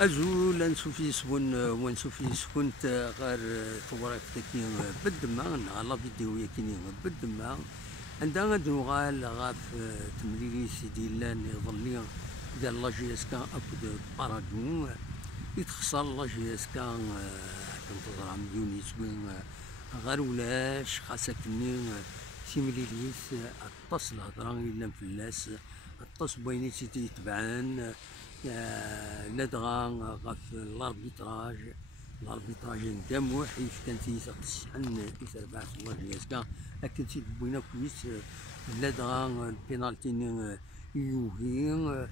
أزول نشوفيس ونشوفيس كنت غير تورك تكني بالدماغ على فيديو يكني بالدماغ عندها غادي نغال غاف تمليلي سيدي لان يظلي ديال لا جي اس كا اكو بارادون يتخسر لا جي اس كا كنتظر مليون يسوين غير ولاش خاصك كني تيمليليس اطاس الهضره الا مفلاس اطاس بويني سيدي يتبعان لدغا غاف الاربيتراج ندمو حيت كان تيسق الشحن يتربع في الله جياسكا لكن تي بوينا كويس لدغا البينالتي يوهي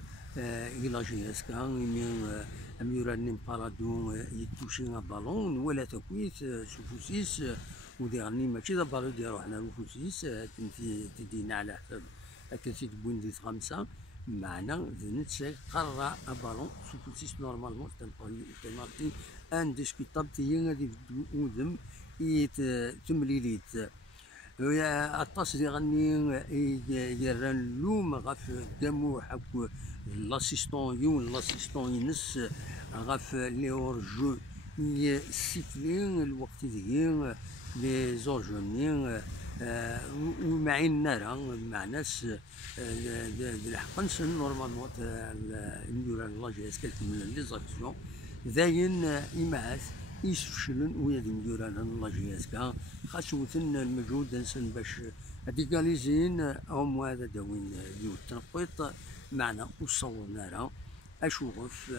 إلى جياسكا من أميران بارادون يتوشي بالون ولا تكويس سوفوسيس وديرني ماشي دا بالون ديالو حنا نفوسيس كنتي تدينا على حساب كنتي تبوين ديت خمسة معنا نتساك قرر بالون سوفوسيس نورمالمون بينالتي انديسكوتابل تي غادي ودم تمليليت ويا اطاس ديالني يران اللوم غاف دمو حكو لاسيستون لاسيستون ينس غاف لي اور جو يسيفلين الوقت ديال لي زورجونيين ومعين نارا مع ناس الحقنش نورمالمون ندير لا جي اس كتكمل لي زاكسيون داين إماعات يسفشلن ويا ندير انا لا جي اس كا خاصوتن المجهود نسن باش ديكاليزين او موا هذا داوين ديال التنقيط معنا وصور نارا اشوف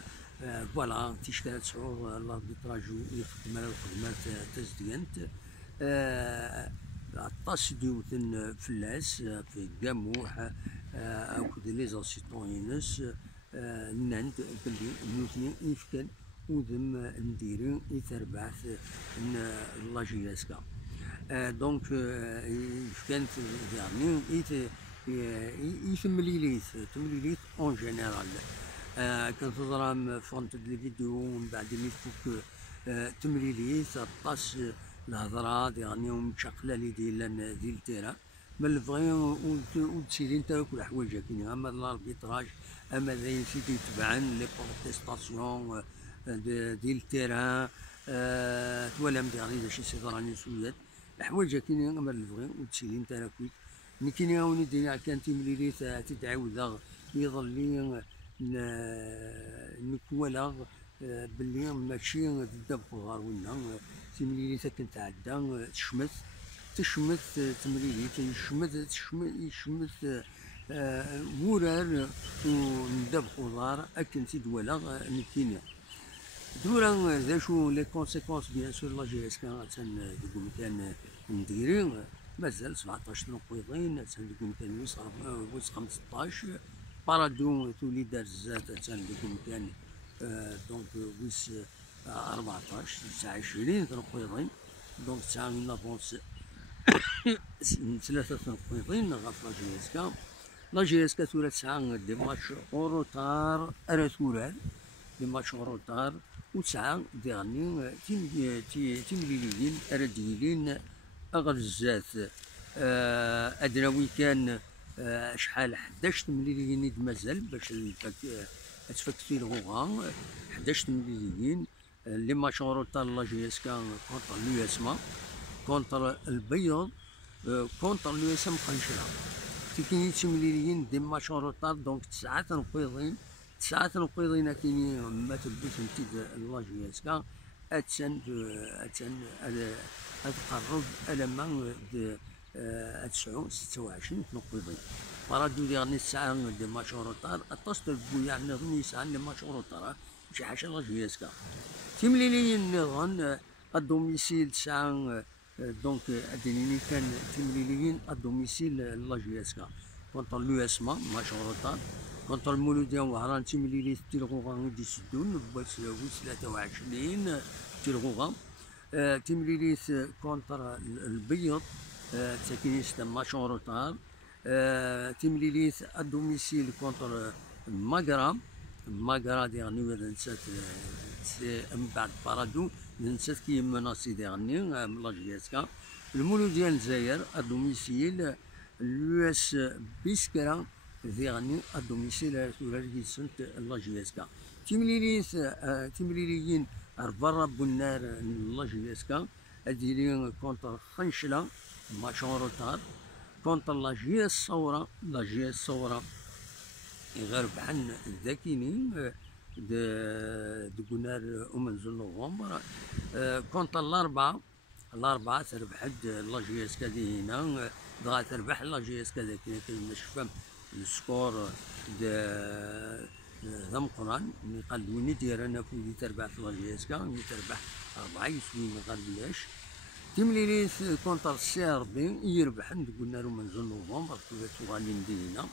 فوالا تيشكال تشعر الاربيتراج يخدم على الخدمات تزدينت عطاس ديوثن فلاس في قاموح اكد لي زاسيستون ينس ناند بلي نوتني يفكن ودم نديري يتربعث لا جياسكا دونك يفكن يعني تمليليت اون جينيرال كنتظرام فونت لي فيديو من بعد ميفوك تمليليت عطاس الهضره ديالني متشقله لي ديال التيران من الفغي وتسيدي نتا كل حوايج كاينين اما الاربيتراج اما داين سيدي تبعن لي بروتيستاسيون ديال التيران توالم ديالي شي سيطراني سويات الحوايج كاينين اما الفغي وتسيدي نتا كويك ملي كاين هاوني ديال كان تيمليلي تتعاود يظل لي نكوالا باللي ماشي الدبخ غار ونا تمليلي كنتعدى تشمت تمليلي يشمت ورار وندبخو دار اكن تيدوالا نكينا دورا ذا شو لي كونسيكونس بيان سور لا جي اس كان تنقول كان نديري مازال 17 نقيضين تنقول كان ويس 15 بارادون تولي دار الزات تنقول كان دونك ويس 14 29 نقيضين دونك تسعة من لابونس ثلاثة نقيضين غاف لا جي اس كا لا جي اس كا تولى تسعة دي ماتش اوروتار اراتورال دي ماتش اوروتار وتسعة ديغني تيمليليين ارديلين اغرزات ادناوي كان شحال 11 تمليليين مازال باش تفكتي الغوغا 11 تمليليين لي ماتش اوروتار لا جي اس كا كونتر اليو اس ما كونتر البيض كونتر اليو اس ام قنشرة تيكيني تمليليين دي ماتش اوروتار دونك تسعة نقيضين كاينين ما تبدوش نتيد لا جي اس كا اتسن اتقرب الما تسعو 26 نقيضين بارادو ديالني الساعة دي ماتش اوروتار اتصل بويا يعني نظن يسعى لي ماتش اوروتار شي حاجة لا جي اس كا تمليليين نظن الدوميسيل تسعة دونك ادينيني كان تمليليين الدوميسيل لا جي اس كا كونتر اليو اس ما ماتش اوروتار كونتر المولودية وهران تيمليلي تيلغوغا يديسدون باش ويس 23 تيلغوغا تيمليليت كونتر البيض تاكينيس ماتش اوروتار تيمليليت الدوميسيل كونتر ماغرا ديالني ولا نسات من بعد بارادو نسات كي مناصي ديالني لا جي اس كا المولودية الجزائر الدوميسيل اليو اس بيسكرا ذيغني الدوميسيل ثوراري سنت لا جي اس كا تيمليليين ربرا بنار لا جي اس كا اديرين كونتر خنشله ماتشون روتار كونتر لا جي اس صورة لا جي اس صورة غير بحن ذاكينين د قنار أمنزل نوفمبر كونتر الأربعة تربح لا جي اس كادي هنا بغا تربح لا جي اس كذا كاين شفام السكور ذا مقران ملي قال وين داير انا فولي تربح لا جي اس كا ملي تربح 4 يسوي ما قالياش تيمليليت كونتر سي ار بي يربح قلنا له من نوفمبر غادي ندينا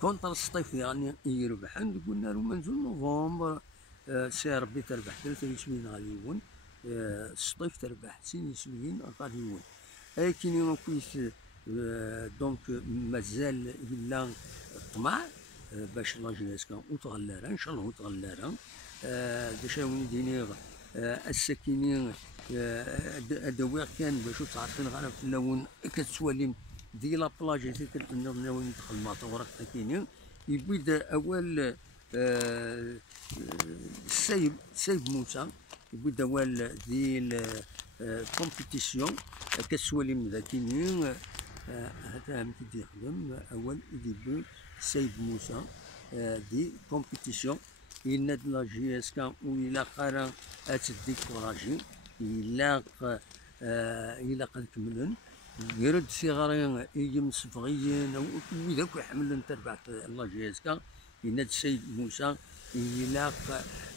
كونتر الصيف يعني يربح قلنا له من نوفمبر سي ار بي تربح 3 يسوين غادي يون الصيف تربح 6 يسوين غادي يون كاين كويس دونك مازال الا الطمع باش لا جي اس كا وتغلارا ان شاء الله وتغلارا داش وين دينيغ الساكنين ادوير كان باش تعرفين غير في اللون كتسواليم دي لا بلاج اللي كنا وين ندخل المطورات كاينين يبدا اول سيب موسى يبدا اول ديال كومبيتيسيون كتسواليم ذاكينين هذا هم كي يخدم اول ديبي سيد موسى دي كومبيتيسيون يناد لا جي اس كا ويلا قرا اتديكوراجي يلا قد كملن يرد صغارين يجمس فغيين وذاك يحملن تربع لا جي اس كا يناد سيد موسى يلا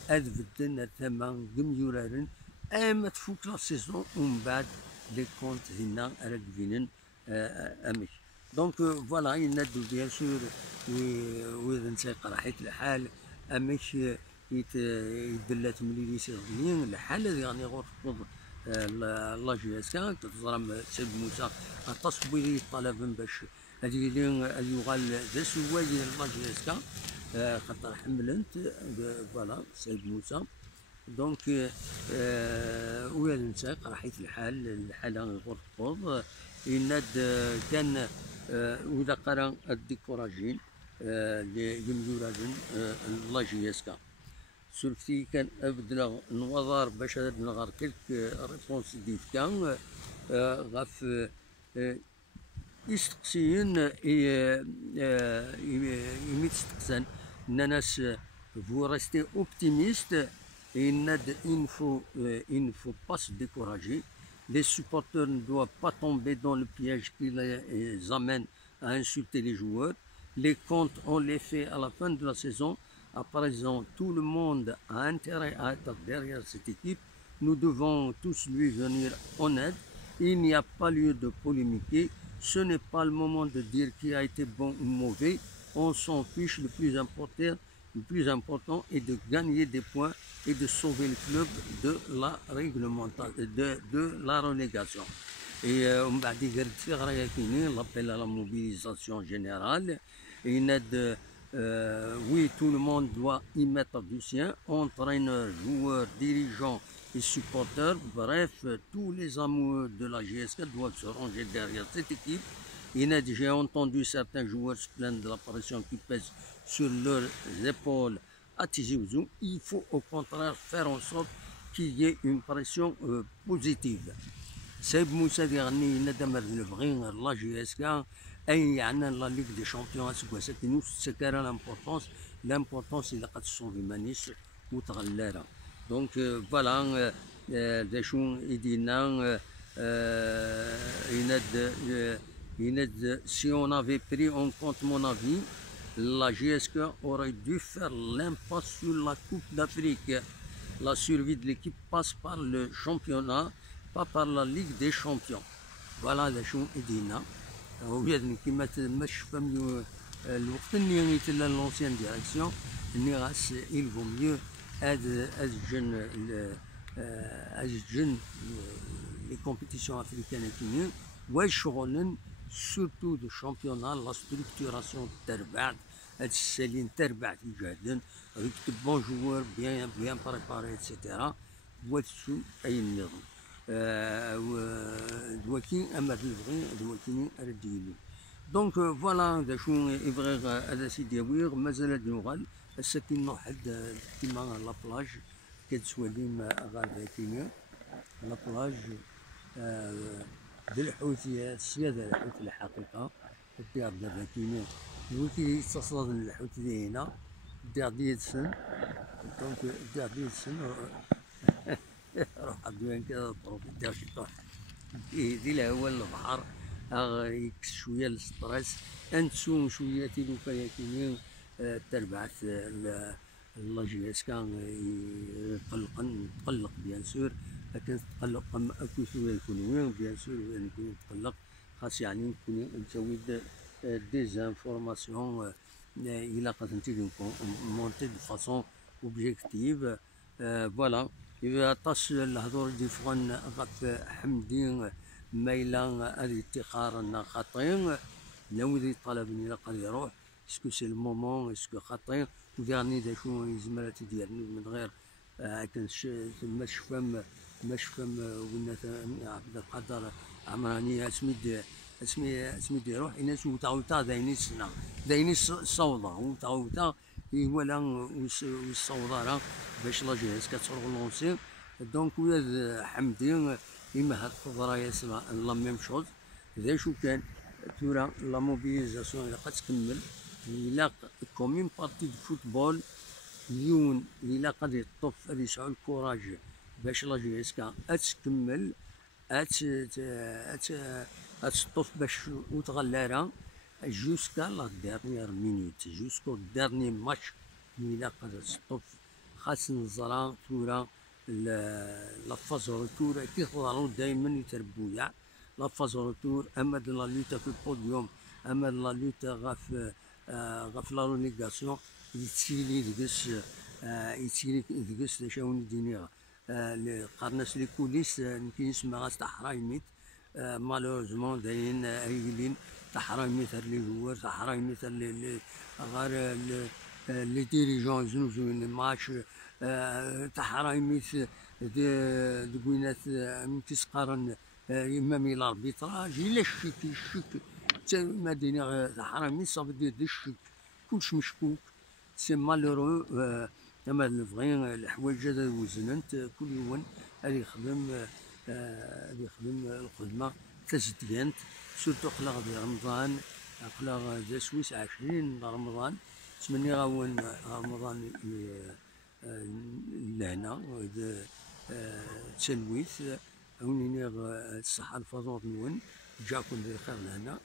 اذبدن الثمن قميورارن اما تفوك لا سيزون ومن بعد لي كونت هنا راك فينن امك دونك فوالا ينادو بيان سور وإذا نسيق راحت الحال امك يدلات ملي يسيرني الحال هذه يعني غرفض لا جي اس كا تتزرم سيد موسى التصوير يطلب باش هذه اللي يغال ذا سواي لا جي اس كا خاطر حملنت فوالا سيد موسى دونك وإذا نسيق راحت الحال غرفض يناد كان وإذا قرا الديكوراجين يمدوراجين لا جي اس كا سولفتي كان ابدنا نوضر باش نغار كلك ريبونس ديت كان غاف يستقسين يميتستقسن ناس vous restez optimiste et il ne faut pas se décourager. Les supporters ne doivent pas tomber dans le piège qui les amène à insulter les joueurs. Les comptes, on les fait à la fin de la saison. À présent, tout le monde a intérêt à être derrière cette équipe. Nous devons tous lui venir en aide. Il n'y a pas lieu de polémiquer. Ce n'est pas le moment de dire qui a été bon ou mauvais. On s'en fiche. Le plus important est de gagner des points et de sauver le club de la réglementation, de la relégation. Et l'appel à la mobilisation générale. Oui, tout le monde doit y mettre du sien, entraîneurs, joueurs, dirigeants et supporters. Bref, tous les amoureux de la GSK doivent se ranger derrière cette équipe. J'ai entendu certains joueurs se plaindre de la pression qui pèse sur leurs épaules à Tizi Ouzou. Il faut au contraire faire en sorte qu'il y ait une pression positive. سيد موسى ديغني ندم البغين لا جي اس كا اي يعني لا ليغ دي شامبيون اسكو ساكنوس سكر لامبورطونس اللي قد تصوبي مانيس وتغلارا دونك فوالا دا شو يدينا يناد si on avait pris en compte mon avis la GSK aurait dû faire l'impasse sur la Coupe d'Afrique. La survie de l'équipe passe par le championnat, pas par la Ligue des Champions. Voilà هذا شو يدينا ويدني كيما مش فهم الوقت اللي يتلا لونسيان ديريكسيون اني غاس il vaut mieux الجن les compétitions africaines كاينين ويشغلن surtout de championnat la structuration تربعت هاد السالين تربعت يجهدن avec de bons joueurs bien préparés etc. واتسو اي النظام دواكين اما تبغي دواكين رديلو دونك فوالا دا شو يبغي هذا سيدي ويغ مازال هاد يوغال هسا كي نروح كيما لابلاج كتسواليم غار ذاكيني لابلاج د الحوت سيادة الحوت الحقيقة دير ذاكيني وكي يتصل الحوت ذي هنا دير ديتسن دونك دير ديتسن روح عدوان كذا دير شي طوح دي الهوا البحر يكس شويه الستريس انتسوم شويه تيلوفا ياكيني تربعت لاجياس كان تقلق بيان سور لكن تقلق اكو شويه يكون وين بيان سور نكون نتقلق خاص يعني نكون نسوي دي زانفورماسيون الى قد نتي مونتي دو فاسون اوبجيكتيف فوالا إذا طاش الهضور دي فغن غف حمدين مايلا هذه افتخارنا خاطين لو ذي طلبني لقد يروح اسكو سي المومون اسكو خاطين وديرني دا شو يزمر تديرني من غير كان ما شفم ونا عبد القادر عمراني اسمي دي روح الناس وتا دايني السنه دايني الصوضه وتا ولا والصوضه راه باش لا جهاز كترونسي دونك ويا حمدي إما هاد الخضرة يسمى لا ميم شوز إذا شو كان تورا لا موبيليزاسيون إلا قد تكمل إلا كومين بارتي دو فوتبول اليون إلا قد يطف غادي يسعو الكوراج باش لا جي اس كا أتكمل أتطف باش وتغلارا جوسكا لا ديرنيير مينيت جوسكو ديرني ماتش إلا قد تطف خاص نزرا تورا لا فاز روتور كي يخضروا دائما يتربويا لا فاز روتور اما لا لوتا في البوديوم اما لا لوتا غاف لا رونيغاسيون يتسيلي دقس شاون دينيغا قارناس لي كوليس يمكن يسمى تاع حرايميت مالوروزمون داين ايلين تاع حرايميت اللي هو تاع حرايميت اللي غير لي ديريجون يزنوزو الماتش تاع حرايميت دوينات تيسقارن امامي لاربيتراج الا الشيك تا مدينه تاع حرايميت صافي دير دي الشيك كلش مشكوك سي مالورو اما نبغي الحوايج هذا وزننت كل يوم هذي يخدم الخدمه تزديانت سورتو قلا ديال رمضان قلا ديال سويس 20 رمضان تمني غاون رمضان لهنا تسلويت عاونيني الصحة الفازور نون جاكم بخير لهنا.